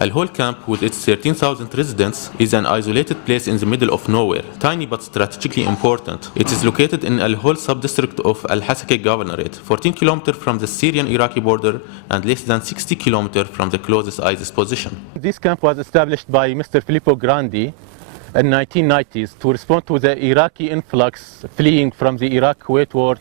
Al-Hol camp, with its 13,000 residents, is an isolated place in the middle of nowhere, tiny but strategically important. It is located in Al-Hol sub-district of Al-Hasaka Governorate, 14 kilometers from the Syrian-Iraqi border and less than 60 kilometers from the closest ISIS position. This camp was established by Mr. Filippo Grandi in 1990s to respond to the Iraqi influx fleeing from the Iraq-Kuwait war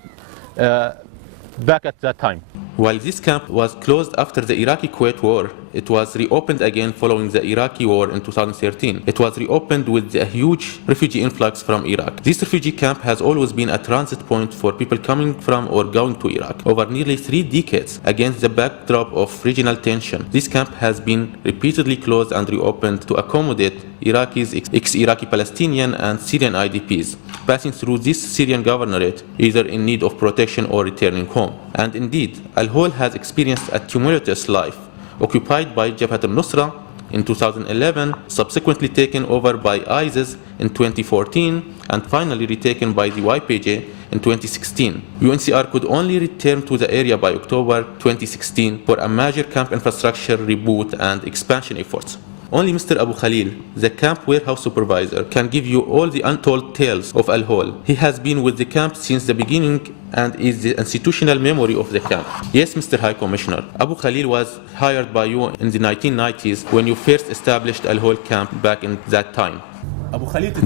back at that time. While this camp was closed after the Iraqi-Kuwait war, it was reopened again following the Iraqi war in 2013. It was reopened with a huge refugee influx from Iraq. This refugee camp has always been a transit point for people coming from or going to Iraq. Over nearly 3 decades, against the backdrop of regional tension, this camp has been repeatedly closed and reopened to accommodate Iraqis, ex-Iraqi Palestinian and Syrian IDPs, passing through this Syrian governorate, either in need of protection or returning home. And indeed, Al-Hol has experienced a tumultuous life, occupied by Jabhat al-Nusra in 2011, subsequently taken over by ISIS in 2014, and finally retaken by the YPG in 2016. UNHCR could only return to the area by October 2016 for a major camp infrastructure reboot and expansion efforts. Only Mr. Abu Khalil, the camp warehouse supervisor, can give you all the untold tales of Al-Hol. He has been with the camp since the beginning and is the institutional memory of the camp. Yes, Mr. High Commissioner, Abu Khalil was hired by you in the 1990s when you first established Al-Hol camp back in that time.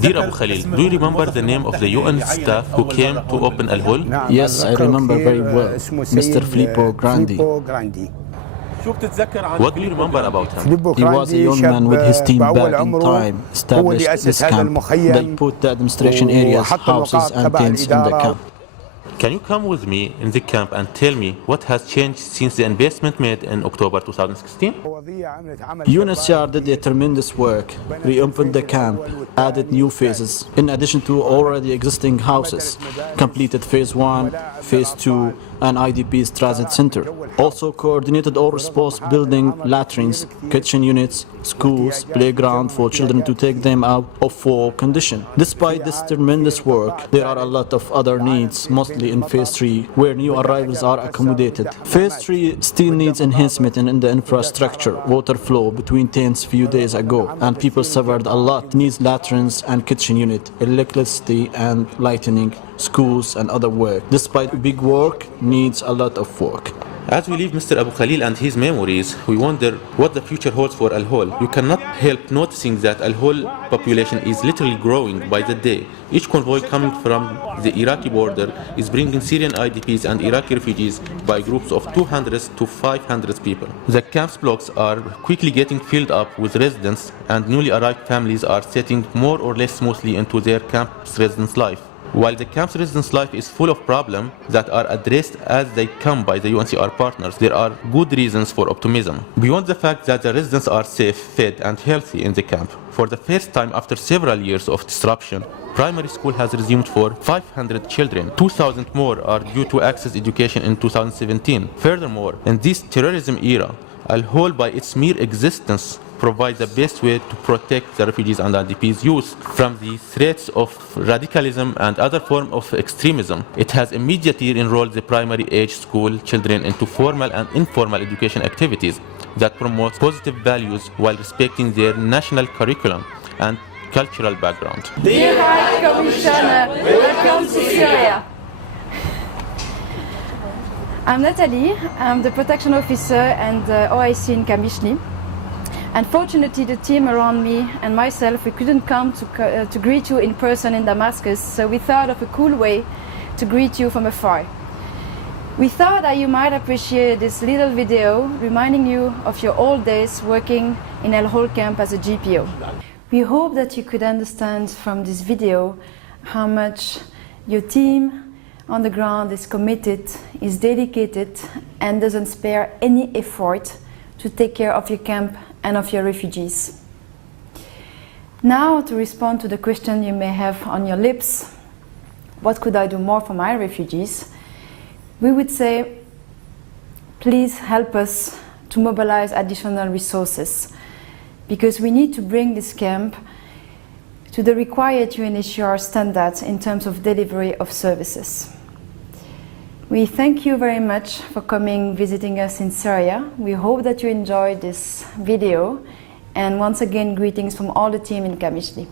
Dear Abu Khalil, do you remember the name of the UN staff who came to open Al-Hol? Yes, I remember very well, Mr. Filippo Grandi. What do you remember about him? He was a young man with his team back in time, established this camp. They put the administration areas, houses and tents in the camp. Can you come with me in the camp and tell me what has changed since the investment made in October 2016? UNHCR did a tremendous work, reopened the camp, added new phases, in addition to already existing houses, completed phase 1, phase 2, and IDP's transit center. Also coordinated all response building latrines, kitchen units, schools, playground for children to take them out of war condition. Despite this tremendous work, there are a lot of other needs, mostly in phase 3, where new arrivals are accommodated. Phase 3 still needs enhancement in the infrastructure, water flow between tents few days ago, and people suffered a lot. Needs latrines and kitchen unit, electricity and lighting, schools and other work. Despite big work, needs a lot of work. As we leave Mr. Abu Khalil and his memories, we wonder what the future holds for Al-Hol. You cannot help noticing that Al-Hol population is literally growing by the day. Each convoy coming from the Iraqi border is bringing Syrian IDPs and Iraqi refugees by groups of 200 to 500 people. The camp's blocks are quickly getting filled up with residents, and newly arrived families are settling more or less smoothly into their camp's residence life. While the camp's residence life is full of problems that are addressed as they come by the UNHCR partners, there are good reasons for optimism. Beyond the fact that the residents are safe, fed and healthy in the camp, for the first time after several years of disruption, primary school has resumed for 500 children. 2,000 more are due to access education in 2017. Furthermore, in this terrorism era, Al-Hol by its mere existence provides the best way to protect the refugees and IDPs' youth from the threats of radicalism and other forms of extremism. It has immediately enrolled the primary age school children into formal and informal education activities that promote positive values while respecting their national curriculum and cultural background. Dear High Commissioner, welcome to Syria. I'm Natalie, I'm the protection officer and OIC in Qamishli. Unfortunately, the team around me and myself, we couldn't come to greet you in person in Damascus, so we thought of a cool way to greet you from afar. We thought that you might appreciate this little video reminding you of your old days working in Al-Hol camp as a GPO. We hope that you could understand from this video how much your team on the ground is committed, is dedicated, and doesn't spare any effort to take care of your camp and of your refugees. Now, to respond to the question you may have on your lips, what could I do more for my refugees? We would say, please help us to mobilize additional resources, because we need to bring this camp to the required UNHCR standards in terms of delivery of services. We thank you very much for coming visiting us in Syria. We hope that you enjoyed this video, and once again greetings from all the team in Qamishli.